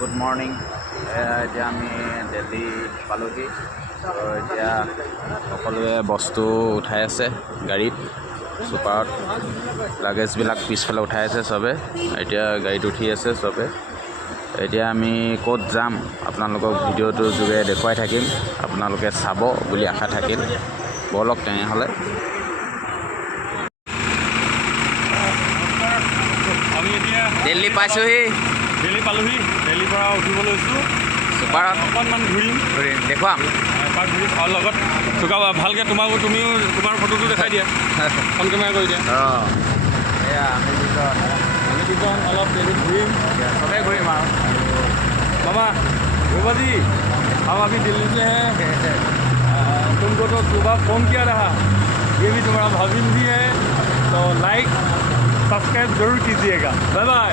Good morning. এতিয়া আমি দিল্লী পালোহি। এতিয়া সকলোৱে বস্তু উঠাই আছে গাড়ীত, চুপাৰত লাগেজবিলাক পিছফালে উঠাই আছে চবে। এতিয়া গাড়ীত উঠি আছে চবে। এতিয়া আমি ক'ত যাম আপোনালোকক ভিডিঅ'টোৰ যোগেৰে দেখুৱাই থাকিম, আপোনালোকে চাব বুলি আশা থাকিল। ব'লক তেনেহ'লে। দিল্লী পাইছোহি। দিল্লী পালোহি। দিল্লীৰ পৰা উঠিব লৈছোঁ চুপাৰত। অকণমান ঘূৰিম দেখুৱাম এপাক ঘূৰি ভাল লগত চুকাবা ভালকৈ। তুমিও তোমাৰ ফটোটো দেখাই দিয়া, ফোন কেমেৰা কৰি দিয়া। এয়া আমি দুজন অলপ দিল্লীত ঘূৰিম, চবেই ঘূৰিম আৰু। मामा बाबा जी हम अभी दिल्ली में हैं। तुमको तो सुबह फ़ोन किया रहा, ये भी तुम्हारा भाभी भी है, तो लाइक सब्सक्राइब जरूर कीजिएगा। Bye bye.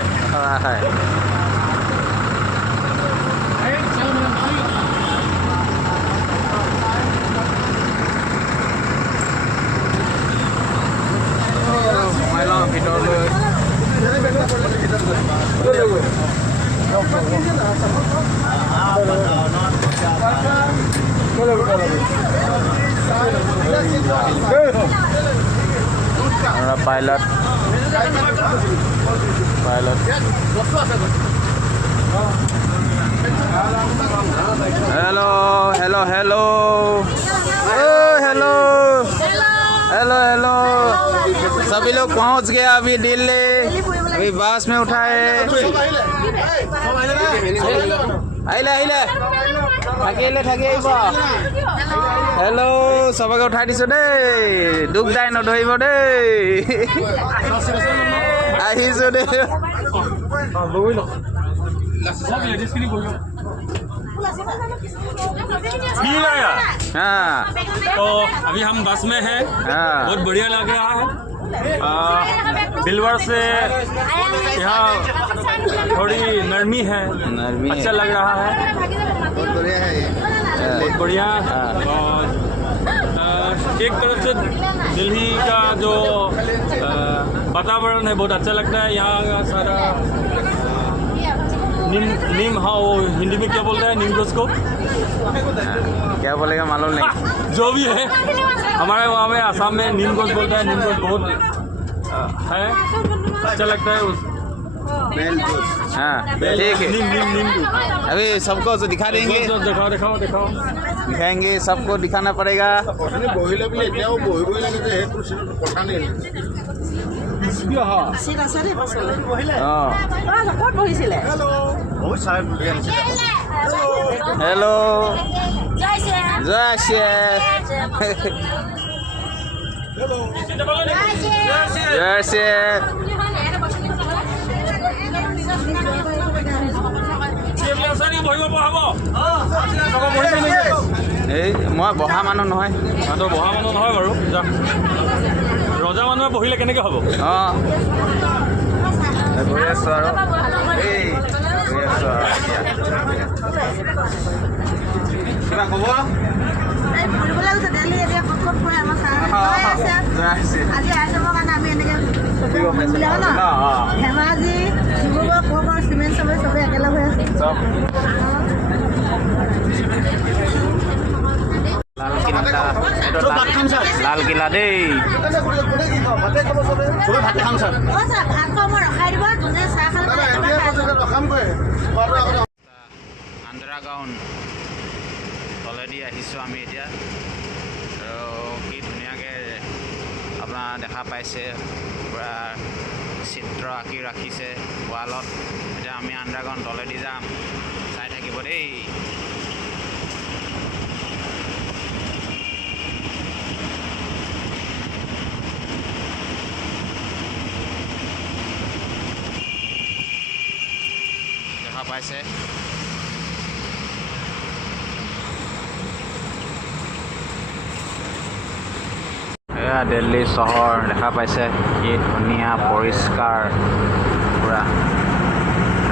Pilot hello hello hello hello hello hello सभी लोग पहुंच गए अभी दिल्ली। अभी बस में उठाए। हेलो सबके उठाई दिसो दे, दुख दाई नधरिब दे। आहिसो दे। हाँ, तो अभी हम बस में हैं। बहुत बढ़िया लग रहा है। दिलवर से यहाँ थोड़ी नरमी है, अच्छा लग रहा है। बहुत बढ़िया है ये, बहुत बढ़िया। और एक तरफ से दिल्ली का जो वातावरण है बहुत अच्छा लगता है। यहाँ का सारा नीम हाँ वो हिंदी में क्या बोलता है, नीम को क्या बोलेगा मालूम नहीं। जो भी है हमारे वहाँ में आसाम में नीम गोस बोलता है। नीम गोस बहुत है, अच्छा लगता है। हाँ ठीक है। नीम अभी सबको तो दिखा देंगे। दिखाओ दिखाएंगे, सबको दिखाना पड़ेगा। हेलो जय श्री जय श्री। এই মই বহা মানুহ নহয়। বহা মানুহ নহয় বাৰু। ৰজা মানুহে বহিলে কেনেকৈ হ'ব? গৈ আছোঁ আৰু কিবা ক'ব? ধেমাজি ডিব্ৰুগড় চিমেণ্ট চবে একেলগ হৈ আছে। লাল কিলা দেই। আন্দ্ৰাগাঁও তলেদি আহিছোঁ আমি এতিয়া। আৰু কি ধুনীয়াকৈ আপোনাৰ দেখা পাইছে, পূৰা চিত্ৰ আঁকি ৰাখিছে ৱালত। এতিয়া আমি আন্দ্ৰাগাঁও তলেদি যাম, চাই থাকিব দেই। দেখা পাইছে এয়া দিল্লী চহৰ দেখা পাইছে, কি ধুনীয়া পৰিষ্কাৰ, পূৰা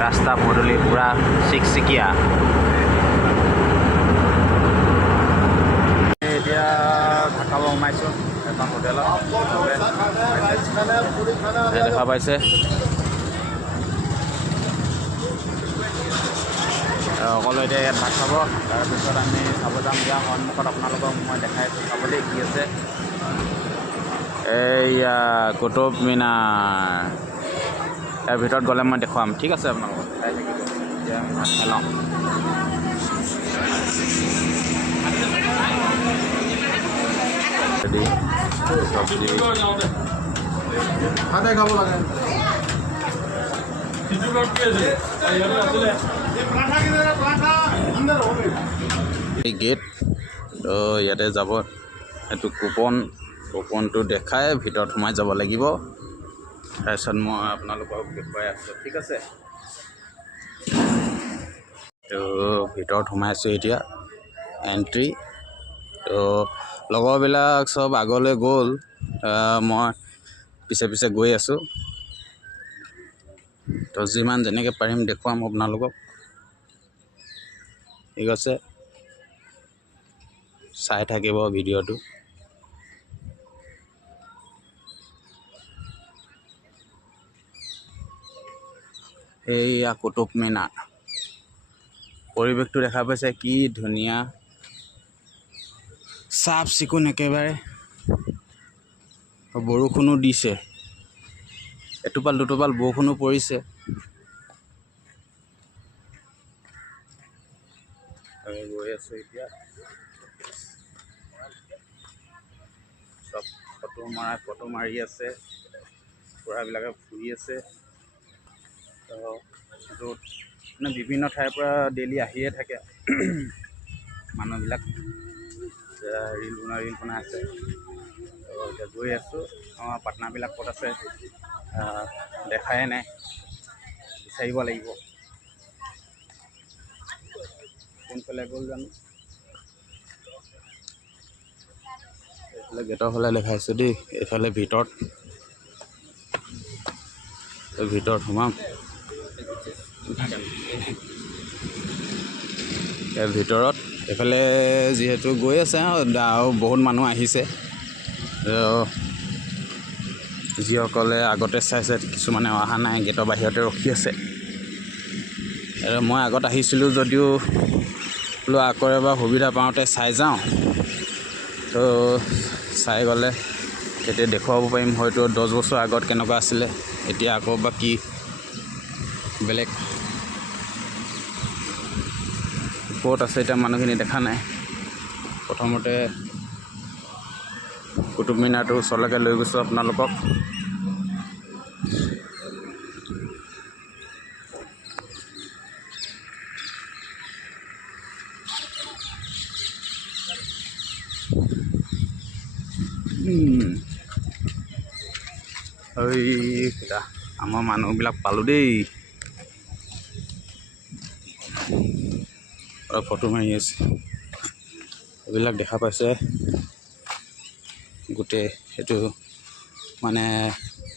ৰাস্তা পদূলি পূৰা চিকচিকীয়া। এতিয়া ভাত খাব সোমাইছোঁ এখন হোটেলত। দেখা পাইছে সকলোৱে এতিয়া ইয়াত ভাত খাব। তাৰপিছত আমি চাব যাম দিয়া সন্মুখত আপোনালোকক মই দেখাই আছোঁ চাবলৈ কি আছে। এইয়া কুতুব মিনাৰ, ইয়াৰ ভিতৰত গ'লে মই দেখুৱাম, ঠিক আছে আপোনালোকক চাই থাকিব। এতিয়া আমি ভাত খাই লওঁ। চব্জি এই গেট তো ইয়াতে যাব, সেইটো কুপনটো দেখাই ভিতৰত সোমাই যাব লাগিব। তাৰপিছত মই আপোনালোকক দেখুৱাই আছোঁ, ঠিক আছে। তো ভিতৰত সোমাইছোঁ এতিয়া, এণ্ট্ৰি। তো লগৰবিলাক চব আগলৈ গ'ল, মই পিছে পিছে গৈ আছোঁ। তো যিমান যেনেকৈ পাৰিম দেখুৱাম আপোনালোকক, ঠিক আছে। চাই থাকিব ভিডিঅ'টো। এইয়া কুতুব মিনাৰ, পৰিৱেশটো দেখা পাইছে কি ধুনীয়া, চাফ চিকুণ একেবাৰে। বৰষুণো দিছে, এটোপাল দুটোপাল বৰষুণো পৰিছে। আমি গৈ আছোঁ এতিয়া, চব ফটো মাৰি আছে, ল'ৰাবিলাকে ফুৰি আছে। য'ত মানে বিভিন্ন ঠাইৰ পৰা ডেইলি আহিয়ে থাকে মানুহবিলাক, ৰিল বনাই আছে। এতিয়া গৈ আছোঁ, আমাৰ পাৰ্টনাৰবিলাক ক'ত আছে দেখাই নাই, বিচাৰিব লাগিব। কোনফালে গ'ল জানো, এইফালে গেটৰ ফালে দেখাইছোঁ দেই। এইফালে ভিতৰত সোমাম। ইয়াৰ ভিতৰত এইফালে যিহেতু গৈ আছে আৰু বহুত মানুহ আহিছে, যিসকলে আগতে চাইছে কিছুমানে অহা নাই, গেটৰ বাহিৰতে ৰখি আছে। মই আগত আহিছিলোঁ যদিও বোলো আকৌ এবাৰ সুবিধা পাওঁতে চাই যাওঁ। তো চাই গ'লে তেতিয়া দেখুৱাব পাৰিম হয়তো 10 বছৰ আগত কেনেকুৱা আছিলে, এতিয়া আকৌ বা কি বেলেগ ক'ত আছে এতিয়া মানুহখিনি দেখা নাই। প্ৰথমতে কুতুব মিনাৰটোৰ ওচৰলৈকে লৈ গৈছোঁ আপোনালোকক। আমাৰ মানুহবিলাক পালোঁ দেই, ফটো মাৰি আছে। এইবিলাক দেখা পাইছে গোটেই, সেইটো মানে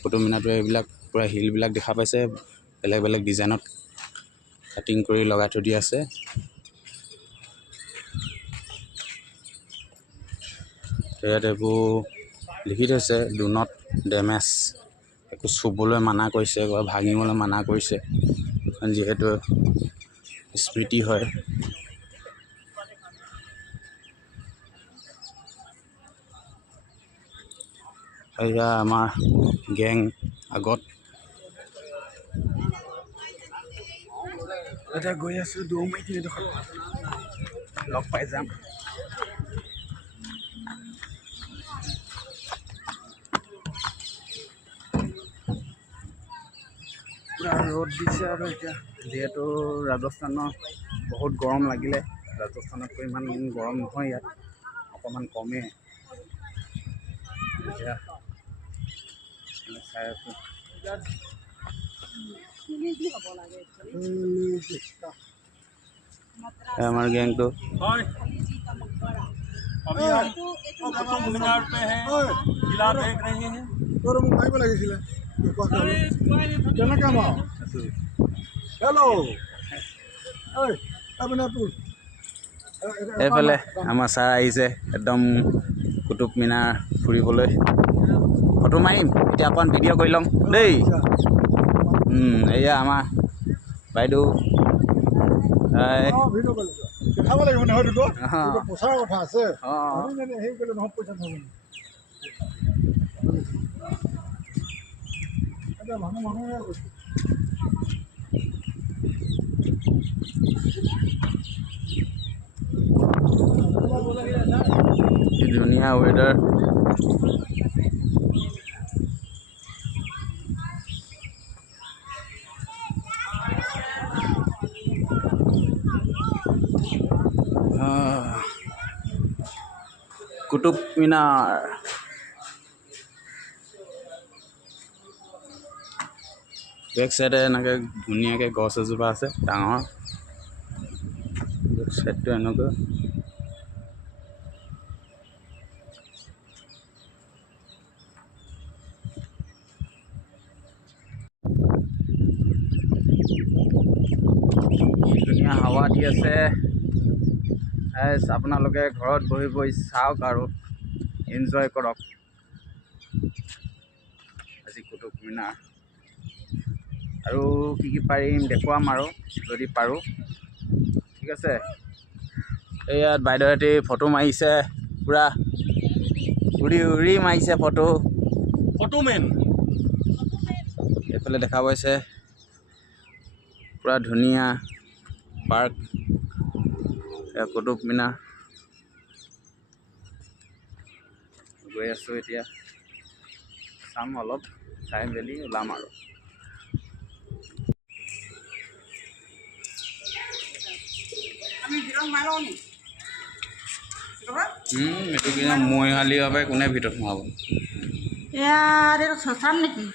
কুতুব মিনাৰটোৱে এইবিলাক পূৰা শিলবিলাক দেখা পাইছে, বেলেগ বেলেগ ডিজাইনত কাটিং কৰি লগাই থৈ দিয়া আছে। ইয়াত এইবোৰ লিখি থৈছে ডু নট ডেমেজ, একো চুবলৈ মানা কৰিছে বা ভাঙিবলৈ মানা কৰিছে, যিহেতু স্মৃতি হয়। এয়া আমাৰ গেং আগত এতিয়া গৈ আছোঁ, দৌৰ মাৰি এইডোখৰ লগ পাই যাম। পুৰা ৰ'দ দিছে আৰু এতিয়া যিহেতু ৰাজস্থানৰ বহুত গৰম লাগিলে, ৰাজস্থানতকৈ ইমান গৰম নহয়, ইয়াত অকণমান কমেই। এতিয়া চাই আছোঁ আমাৰ গেংটো। अभी हम कुतुब मीनार पे हैं, किला देख रहे हैं। এইফালে আমাৰ ছাৰ আহিছে একদম কুতুব মিনাৰ ফুৰিবলৈ। ফটো মাৰিম এতিয়া, অকণ ভিডিঅ' কৰি ল'ম দেই। এয়া আমাৰ বাইদেউ হাই দেখাব লাগিব নহয় দুটো অঁ পইচাৰ কথা আছে অঁ হেৰি কৰিলে নহয় পইচা নহ'ব এতিয়া মানুহে ধুনীয়া ৱেডাৰ কুতুব মিনাৰ বেক চাইডে এনেকৈ ধুনীয়াকৈ গছ এজোপা আছে ডাঙৰ বেক চাইডটো এনেকুৱা ধুনীয়া হাৱা দি আছে আপোনালোকে ঘৰত বহি বহি চাওক আৰু এনজয় কৰক আজি কুতুব মিনাৰ আৰু কি পাৰিম দেখুৱাম আৰু যদি পাৰোঁ ঠিক আছে এই ইয়াত বাইদেউহঁতে ফটো মাৰিছে পূৰা উৰি উৰি মাৰিছে ফটোমেন এইফালে দেখা পাইছে পূৰা ধুনীয়া পাৰ্ক কুতুব মিনাৰ গৈ আছোঁ এতিয়া চাম অলপ চাই মেলি ওলাম আৰু এইটো কি মৈহালি বাবে কোনে ভিতৰত সোমাব ইয়াত এইটো শ্মশান নেকি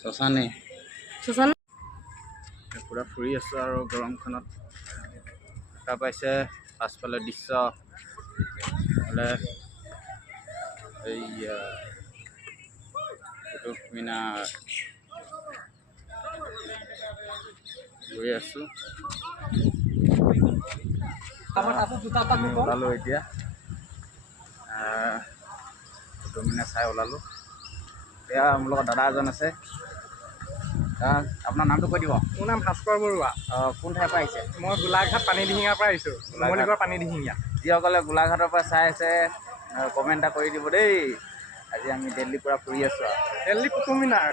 শশানেই শ্মশান পূৰা ফুৰি আছোঁ আৰু গৰমখনত দেখা পাইছে পাছফালে দৃশ্য হ'লে এই কুতুব মিনাৰ গৈ আছোঁ ওলালোঁ এতিয়া কুতুব মিনাৰ চাই ওলালোঁ এতিয়া মোৰ লগত দাদা এজন আছে আপোনাৰ নামটো কৈ দিব মোৰ নাম ভাস্কৰ বৰুৱা কোন ঠাইৰ পৰা আহিছে মই গোলাঘাট পানীদিহিঙাৰ পৰা আহিছোঁ নুমলীগড় পানীদিহিঙীয়া যিসকলে গোলাঘাটৰ পৰা চাই আছে কমেণ্ট এটা কৰি দিব দেই আজি আমি দিল্লীৰ পৰা ফুৰি আছোঁ আৰু দিল্লী কুতুব মিনাৰ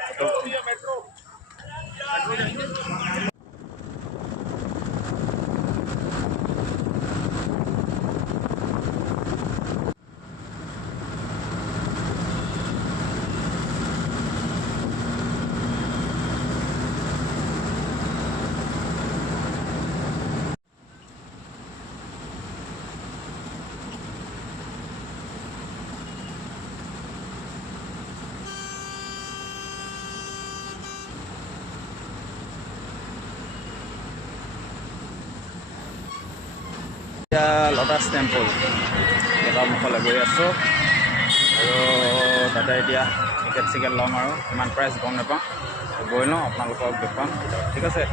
এতিয়া লটাছ টেম্পল গেটৰ মুখলৈ গৈ আছোঁ আৰু তাতে এতিয়া টিকেট ল'ম আৰু ইমান প্ৰাইচ গম নাপাওঁ গৈ লওঁ আপোনালোকক দেখুৱাম ঠিক আছে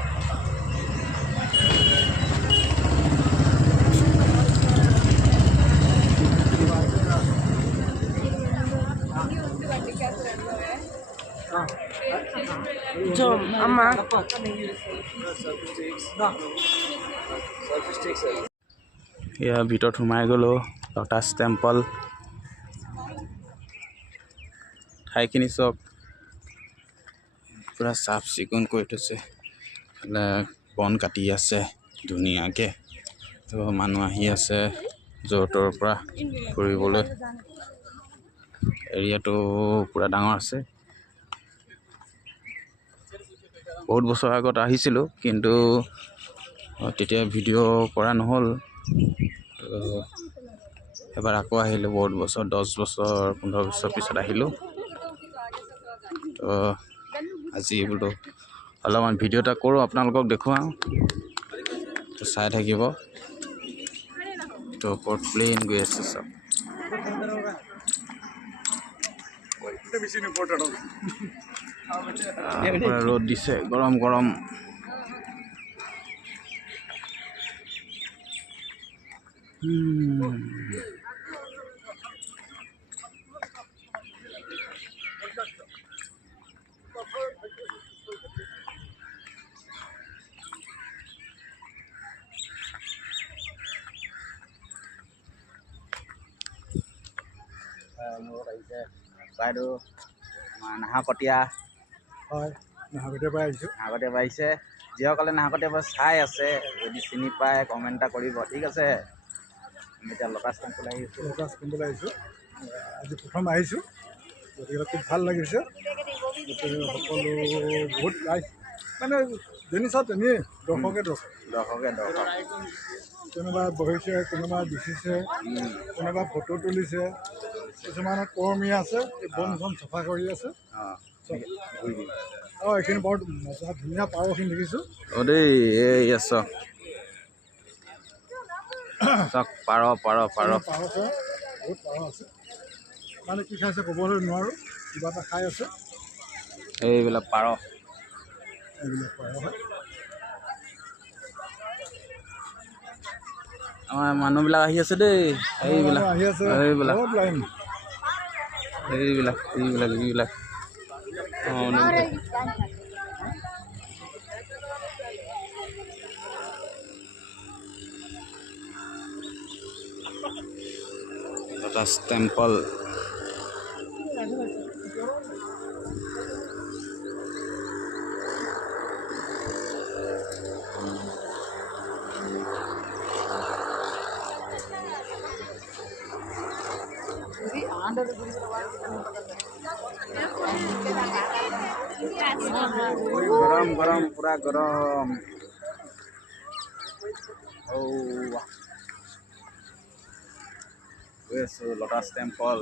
ইয়াৰ ভিতৰত সোমাই গ'লোঁ লটাছ টেম্পল ঠাইখিনি চব পূৰা চাফ চিকুণ কৰি থৈছে বন কাটি আছে ধুনীয়াকৈ তো মানুহ আহি আছে য'ৰ ত'ৰ পৰা ফুৰিবলৈ এৰিয়াটো পূৰা ডাঙৰ আছে বহুত বছৰ আগত আহিছিলোঁ কিন্তু তেতিয়া ভিডিঅ' কৰা নহ'ল এবাৰ আকৌ আহিলোঁ বহুত বছৰ 10 বছৰ 15 বছৰ পিছত আহিলোঁ তো আজি বোলো অলপমান ভিডিঅ' এটা কৰোঁ আপোনালোকক দেখুৱাওঁ তো চাই থাকিব তো ওপৰত প্লেইন গৈ আছে চব ৰ'দ দিছে গৰম গৰম লগত আহিছে বাইদেউ আমাৰ নাহৰকটীয়া হয় নাহৰকটীয়াৰ পৰা আহিছোঁ। নাহৰকটীয়াৰ পৰা আহিছে। যিসকলে নাহৰকটীয়াৰ পৰা চাই আছে যদি চিনি পায় কমেণ্ট এটা কৰিব, ঠিক আছে। আমি এতিয়া লটাছ টেম্পল আহিছোঁ। লোটাছ টেম্পল আহিছোঁ। আজি প্ৰথম আহিছোঁ, গতিকে খুব ভাল লাগিছে। সকলো বহুত ৰাইজ মানে যেনি চাওঁ তেনেই দৰ্শকে দৰ্শক কোনোবা বহিছে, কোনোবা দিছে, কোনোবা ফটো তুলিছে, কিছুমান কৰ্মী আছে বন চন চাফা কৰি আছে। এইখিনি বৰ মজা ধুনীয়া পাৰখিনি দেখিছোঁ। দেই এই চাওক পাৰ পাৰ আছে, বহুত পাৰ আছে। মানে কি খাইছে ক'বলৈ নোৱাৰোঁ, কিবা এটা খাই আছে। এইবিলাক পাৰ হয়। আমাৰ মানুহবিলাক আহি আছে দেই। এইবিলাক আহি আছে, এইবিলাক বহুত লাইন। এইবিলাক লটাছ টেম্পল গৰম পুৰা গৰম। গৈ আছোঁ লটাছ টেম্পল।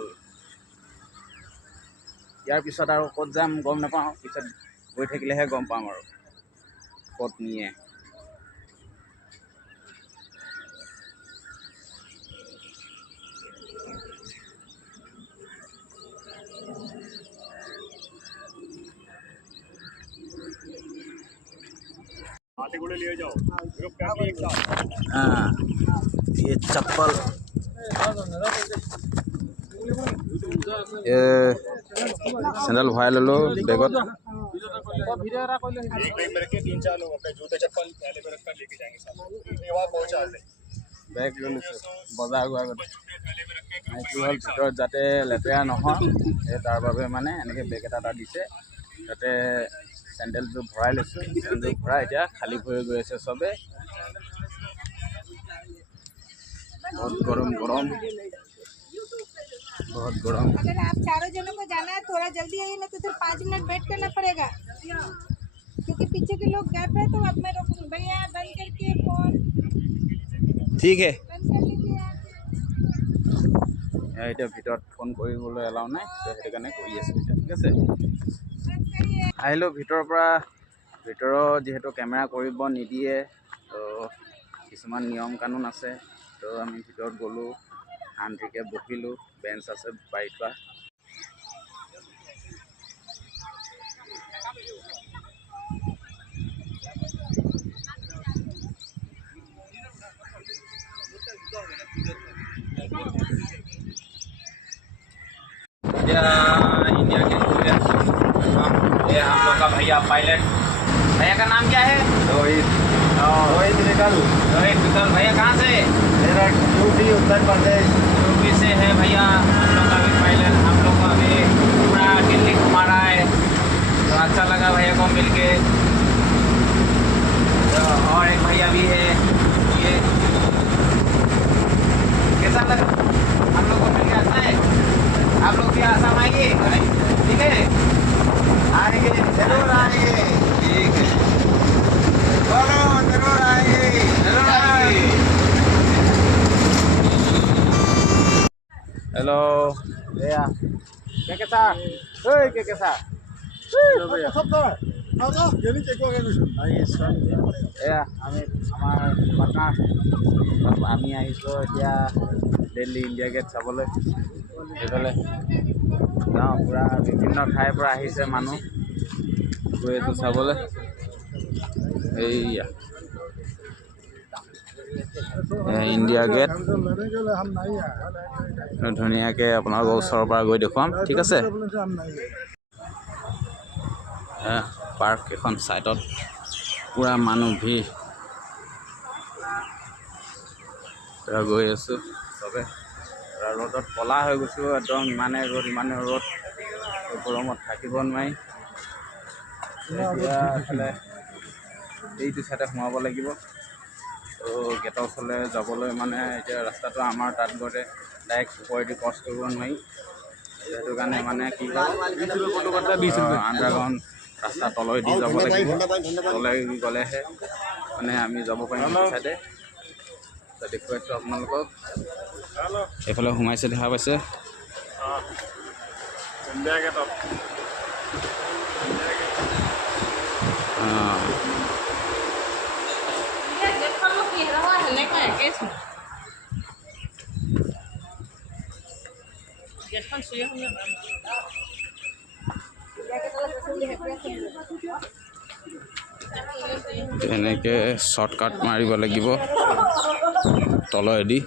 ইয়াৰ পিছত আৰু ক'ত যাম গম নাপাওঁ, পিছত গৈ থাকিলেহে গম পাম আৰু ক'ত নিয়ে। ये चप्पल सैंडल भराई ललो बेगत। बेग ले बजार भर जाते लेतेरा नहय तार बारे माने एनेके बेग एटा दिसे ताते सैंडल जो भराई लैसो। सैंडल भराई एटा खाली भरे गई आछे सबे। बहुत गरम बहुत गरम। अगर आप चारों जनों को जाना है थोड़ा जल्दी आइए, ना तो फिर 5 मिनट वेट करना पड़ेगा, क्योंकि पीछे के लोग गए पे। तो अब मैं रोकूंगी। भैया बंद करके फोन ठीक है। बंद कर लीजिए आप। এতিয়া ভিতৰত ফোন কৰিবলৈ এলাও নাই, তো সেইটো কাৰণে কৰি আছোঁ এতিয়া, ঠিক আছে। আহিলোঁ ভিতৰৰ পৰা। ভিতৰত যিহেতু কেমেৰা কৰিব নিদিয়ে, তো কিছুমান নিয়ম কানুন আছে। তো আমি ভিতৰত গ'লোঁ, শান্তিকৈ বহিলোঁ, বেঞ্চ আছে পাৰি থোৱা। इंडिया के ये हम लोग का भैया पायलट। भैया का नाम क्या है? रोहित विकल। भैया कहाँ से? मेरा यूपी उत्तर प्रदेश। यूपी से है भैया हम लोग का भी पायलट। हम लोग को अभी पूरा दिल्ली घुमा रहा है, तो अच्छा लगा भैया को मिलके। तो और एक भैया भी है, ये कैसा लगा हम लोग को मिलके? अच्छा है। आप लोग भी आसाम आएंगे, ठीक है? आएंगे, जरूर आएंगे, ठीक है। बोलो जरूर आएंगे, जरूर आएंगे। हेलो भैया, क्या कैसा? क्या कैसा? এয়া আমি আহিছোঁ এতিয়া দিল্লী ইণ্ডিয়া গেট চাবলৈ। সেইফালে যাওঁ, পূৰা বিভিন্ন ঠাইৰ পৰা আহিছে মানুহ গৈ আছোঁ চাবলৈ। এইয়া ইণ্ডিয়া গেট ধুনীয়াকৈ আপোনালোকৰ ওচৰৰ পৰা গৈ দেখুৱাম, ঠিক আছে। পাৰ্ক এখন চাইডত পূৰা মানুহ ভিৰ, গৈ আছোঁ চবে। ৰ'দত ক'লা হৈ গৈছোঁ একদম, ইমানে ৰ'দ গৰমত থাকিব নোৱাৰি। এতিয়া এফালে এইটো চাইডে সোমাব লাগিব। ত' গেটৰ ওচৰলৈ যাবলৈ মানে এতিয়া ৰাস্তাটো আমাৰ তাত গ'লে ডাইৰেক্ট ওপৰেদি ক্ৰছ কৰিব নোৱাৰি। সেইটো কাৰণে মানে কি আণ্ডাৰগ্ৰাউণ্ড ৰাস্তা তলেদি যাব লাগিব। তলেদি গ'লেহে মানে আমি যাব পাৰিম সেইটো চাইডে। দেখুৱাইছোঁ আপোনালোকক। এইফালে সোমাইছে দেখা পাইছে। এনেকৈ শ্বৰ্টকাট মাৰিব লাগিব তলেদি।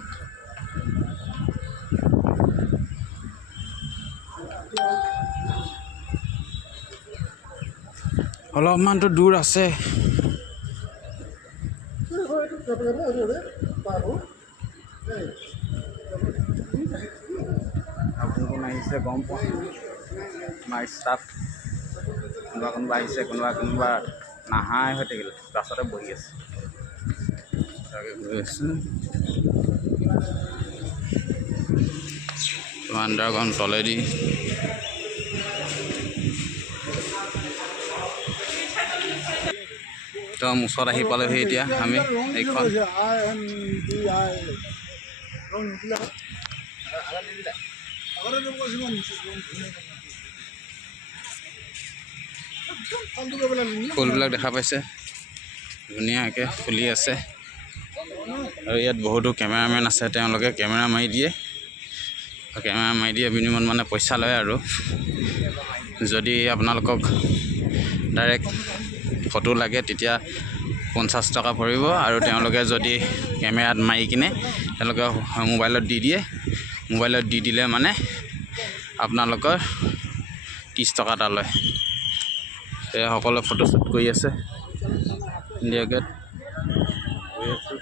অলপমানটো দূৰ আছে। কোন কোন আহিছে গম পোৱা? আমাৰ ষ্টাফ কোনোবা আহিছে, কোনোবা নাহাই হৈ থাকিলে, বাছতে বহি আছে। তাকে গৈ আছোঁ আণ্ডাৰগ্ৰাউণ্ড তলেদি। একদম ওচৰত আহি পালোহি এতিয়া আমি এইখন। ফুলবিলাক দেখা পাইছে, ধুনীয়াকৈ ফুলি আছে। আৰু ইয়াত বহুতো কেমেৰামেন আছে, তেওঁলোকে কেমেৰা মাৰি দিয়ে। বিনিময়ত মানে পইচা লয়। আৰু যদি আপোনালোকক ডাইৰেক্ট ফটো লাগে তেতিয়া 50 টকা পৰিব। আৰু তেওঁলোকে যদি কেমেৰাত মাৰি কিনে তেওঁলোকে মোবাইলত দি দিয়ে। মোবাইলত দি দিলে মানে আপোনালোকৰ 30 টকা এটা লয়। সেয়া সকলোৱে ফটোশ্বুট কৰি আছে। ইণ্ডিয়া গেট গৈ আছোঁ,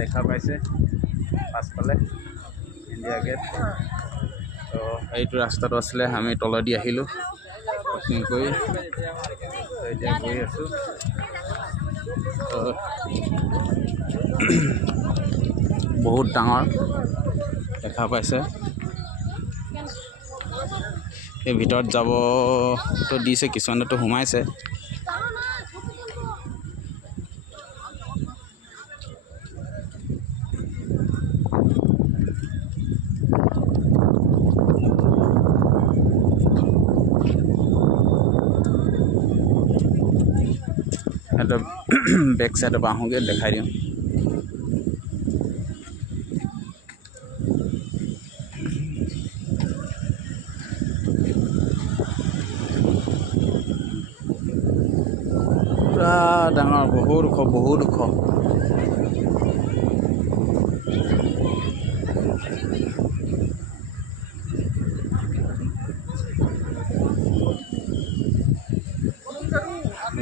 দেখা পাইছে পাছফালে ইণ্ডিয়া গেট। তো এইটো ৰাস্তাটো আছিলে, আমি তলেদি আহিলোঁ ক্ৰচিং কৰি। এতিয়া গৈ আছোঁ। বহুত ডাঙৰ দেখা পাইছে। এই ভিতৰত যাবতো দিছে, কিছুমানেতো সোমাইছে। এটা বেক চাইডৰ পৰা আহোঁগৈ, দেখাই দিওঁ। পুৰা ডাঙৰ, বহুত ওখ, বহুত ওখ।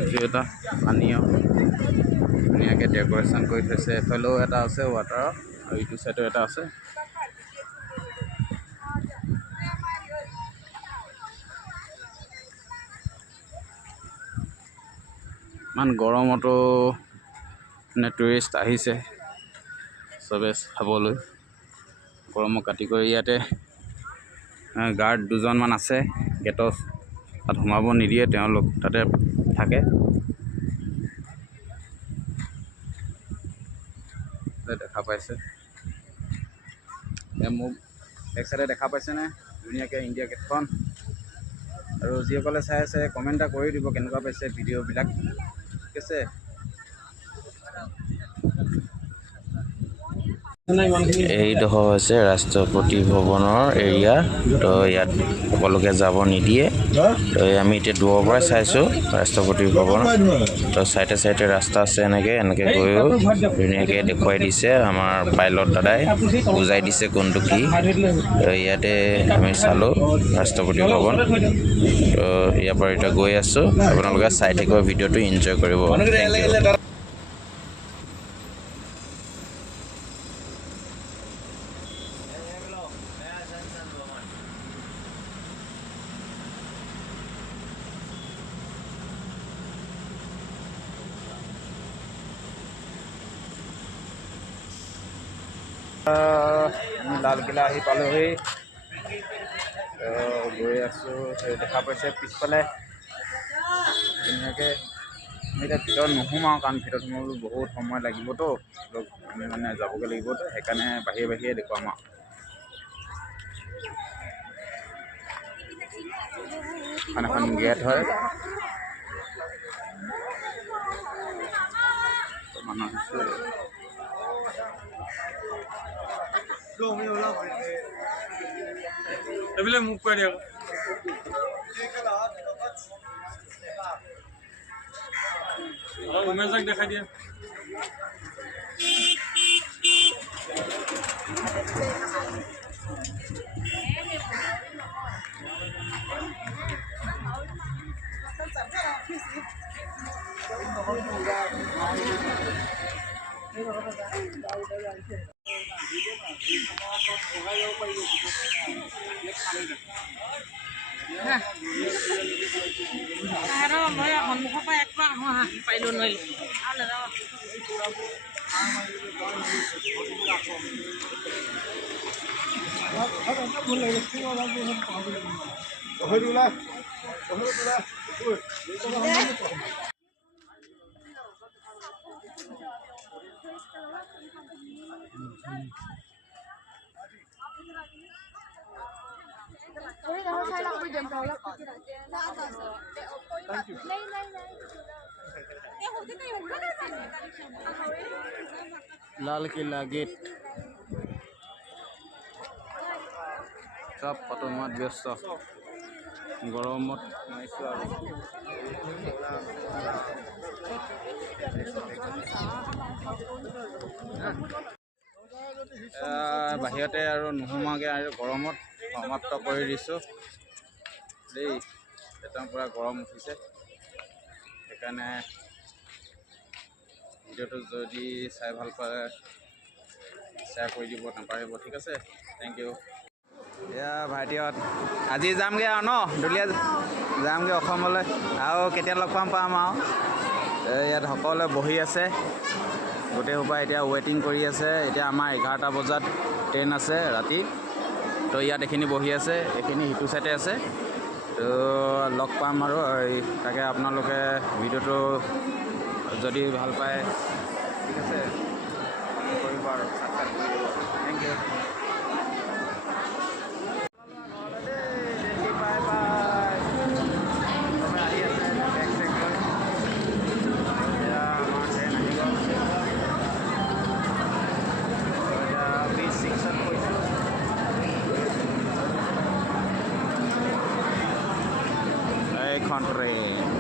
এইটো এটা পানীয় ধুনীয়াকৈ ডেক'ৰেশ্যন কৰি থৈছে। এফালেও এটা আছে ৱাটাৰৰ, আৰু ইটো চাইডো এটা আছে। ইমান গৰমতো মানে টুৰিষ্ট আহিছে চবে চাবলৈ। গৰমক কাটি কৰি ইয়াতে গাৰ্ড দুজনমান আছে গেটৰ তাত সোমাব নিদিয়ে, তেওঁলোক তাতে থাকে। দেখা পাইছে মোক এক চাইডে দেখা পাইছেনে ধুনীয়াকৈ ইণ্ডিয়া গেটখন। আৰু যিসকলে চাই আছে কমেণ্ট এটা কৰি দিব কেনেকুৱা পাইছে ভিডিঅ'বিলাক, ঠিক আছে। এইডোখৰ হৈছে ৰাষ্ট্ৰপতি ভৱনৰ এৰিয়া। তো ইয়াত সকলোকে যাব নিদিয়ে। তো আমি এতিয়া দূৰৰ পৰাই চাইছোঁ ৰাষ্ট্ৰপতি ভৱন। তো চাইডে চাইডে ৰাস্তা আছে, এনেকৈ গৈও ধুনীয়াকৈ দেখুৱাই দিছে আমাৰ পাইলট দাদাই, বুজাই দিছে কোনটো কি। তো ইয়াতে আমি চালোঁ ৰাষ্ট্ৰপতি ভৱন। তো ইয়াৰ পৰা এতিয়া গৈ আছোঁ, আপোনালোকে চাই থাকিব, ভিডিঅ'টো এনজয় কৰিব। Thank you. আমি লালকিল্লা আহি পালোহি। গৈ আছোঁ, দেখা পাইছে পিছফালে ধুনীয়াকৈ। আমি এতিয়া ভিতৰত নোসোমাওঁ কাৰণ ভিতৰত সোমাবলৈ বহুত সময় লাগিবতো, আমি মানে যাবগৈ লাগিবতো, সেইকাৰণে বাহিৰে বাহিৰে দেখুৱাম আৰু। এখন গেট হয়, মানুহ আহিছে। এইবিলাক মোক কৈ দিয়ক। উমেশক দেখাই দিয়া। সন্মুখৰ পৰা এক পাৰিলো নোৱাৰিলো। লালকিল্লা গেট চব ফটো মত ব্যস্ত, গৰমত সোমাইছোঁ আৰু। বাহিৰতে আৰু নোসোমাওঁগৈ আৰু গৰমত সমাপ্ত কৰি দিছোঁ দেই। একদম পূৰা গৰম উঠিছে, সেইকাৰণে ভিডিঅ'টো যদি চাই ভাল পায় শ্বেয়াৰ কৰি দিব, নাপাহৰিব। ঠিক আছে, থেংক ইউ। এয়া ভাইটিহঁত আজি যামগৈ আৰু ন, দুলীয়া যামগৈ অসমলৈ। আৰু কেতিয়া লগ পাম আৰু। ইয়াত সকলোৱে বহি আছে, গোটেই সোপা এতিয়া ৱেইটিং কৰি আছে। এতিয়া আমাৰ 11টা বজাত ট্ৰেইন আছে ৰাতি, তো ইয়াত এইখিনি বহি আছে, এইখিনি সিটো চাইডে আছে। তো লগ পাম আৰু তাকে আপোনালোকে ভিডিঅ'টো যদি ভাল পায় ঠিক আছে কৰিব আৰু ছাবস্ক্ৰাইব কৰি দিব। Thank you. Bye bye. আহি আছে বেগ চেগ লৈ। এতিয়া আমাৰ ট্ৰেইন আহি গ'ল। এতিয়া B6ত গৈছোঁ। এইখন ট্ৰেইন